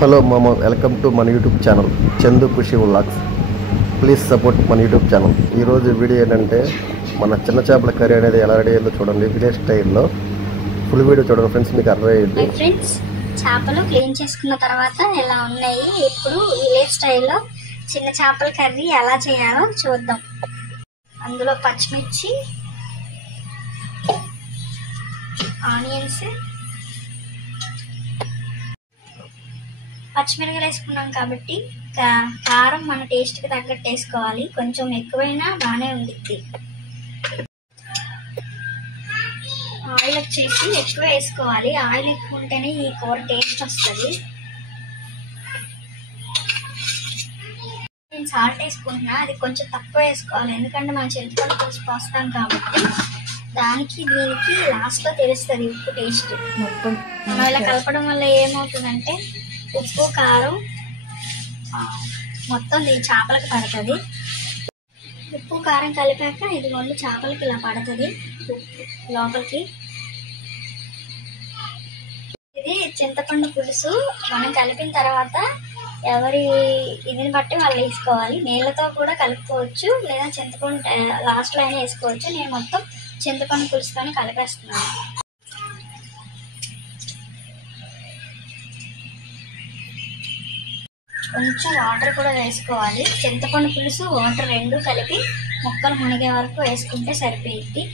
Hello మామ, welcome to మన YouTube channel Chandu Khushi vlogs. Please support మన యూట్యూబ్ ఛానల్. ఈరోజు వీడియో ఏంటంటే మన చిన్న చేపల కర్రీ అనేది ఎలా రెడీ అయ్యిందో చూడండి. విలేజ్ స్టైల్లో ఫుల్ వీడియో చూడండి ఫ్రెండ్స్, మీకు అర్థమయ్యింది. ఫ్రెండ్స్, చేపలు క్లీన్ చేసుకున్న తర్వాత ఎలా ఉన్నాయి. ఇప్పుడు విలేజ్ స్టైల్లో చిన్న చేపల కర్రీ ఎలా చేయాలో చూద్దాం. అందులో పచ్చిమిర్చి, ఆనియన్స్, పచ్చిమిరపకాయలు వేసుకున్నాం కాబట్టి కారం మన టేస్ట్కి తగ్గట్టు వేసుకోవాలి. కొంచెం ఎక్కువైనా బాగానే ఉండిద్ది. ఆయిల్ వచ్చేసి ఎక్కువ వేసుకోవాలి. ఆయిల్ ఎక్కువ ఉంటేనే ఈ కూర టేస్ట్ వస్తుంది. నేను సాల్ట్ వేసుకుంటున్నా, అది కొంచెం తక్కువ వేసుకోవాలి. ఎందుకంటే మనం చింతపండు పులుసు పోస్తాం కాబట్టి దానికి దీనికి లాస్ట్లో తెలుస్తుంది ఉప్పు టేస్ట్. మనం ఇలా కలపడం వల్ల ఏమవుతుందంటే ఉప్పు కారం మొత్తం దీని చేపలకు పడుతుంది. ఉప్పు కారం కలిపాక ఇది వండు చేపలకి ఇలా పడుతుంది లోపలికి. ఇది చింతపండు పులుసు మనం కలిపిన తర్వాత ఎవరి ఇదిని బట్టి వాళ్ళు వేసుకోవాలి. నీళ్ళతో కూడా కలుపుకోవచ్చు, లేదా చింతపండు లాస్ట్లో అయినా వేసుకోవచ్చు. నేను మొత్తం చింతపండు పులుసుతోనే కలిపేస్తున్నాను. కొంచెం వాటర్ కూడా వేసుకోవాలి. చింతపండు పులుసు వాటర్ రెండు కలిపి ముక్కలు మునిగే వరకు వేసుకుంటే సరిపోయిద్ది.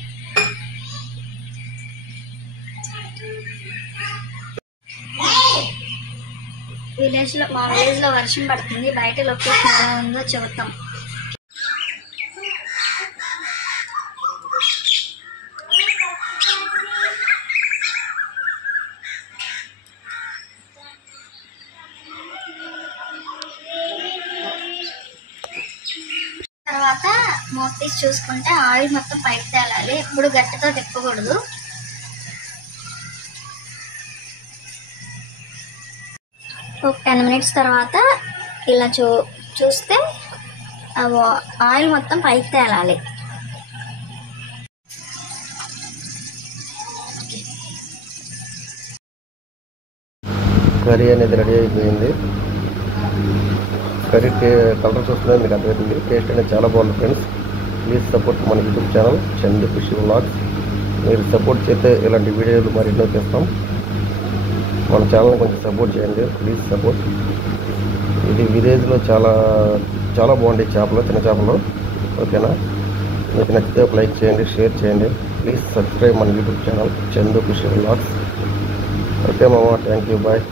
మా విలేజ్లో వర్షం పడుతుంది. బయట లొకేషన్ ఎలా ఉందో చూద్దాం. తర్వాత మూత తీసి చూసుకుంటే ఆయిల్ మొత్తం పైకి తేలాలి. ఎప్పుడు గట్టితో తిప్పకూడదు. ఒక 10 minutes తర్వాత ఇలా చూస్తే ఆయిల్ మొత్తం పైకి తేలాలి. కర్రీ అనేది రెడీ అయిపోయింది. కర్రీ కలర్ చూస్తున్నా మీకు అర్థమవుతుంది. టేస్ట్ అనేది చాలా బాగుంది ఫ్రెండ్స్. ప్లీజ్ సపోర్ట్ మన YouTube channel Chandu Khushi vlogs. మీరు సపోర్ట్ చేస్తే ఇలాంటి వీడియోలు మరెన్నో చేస్తాం. మన ఛానల్ కొంచెం సపోర్ట్ చేయండి, ప్లీజ్ సపోర్ట్. ఇది విలేజ్లో చాలా చాలా బాగుంటాయి చేపలు, చిన్న చేపలు. ఓకేనా? మీకు నచ్చితే ఒక లైక్ చేయండి, షేర్ చేయండి. ప్లీజ్ సబ్స్క్రైబ్ మన YouTube channel Chandu Khushi vlogs. Okay మామ, thank you, bye.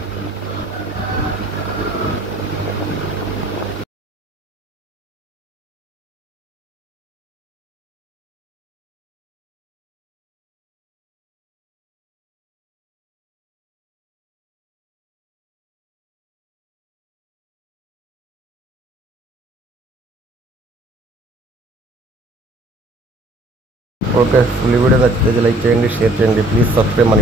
Okay, full video నచ్చితే లైక్ చేయండి, షేర్ చేయండి. ప్లీజ్ సబ్స్క్రైబ్ మన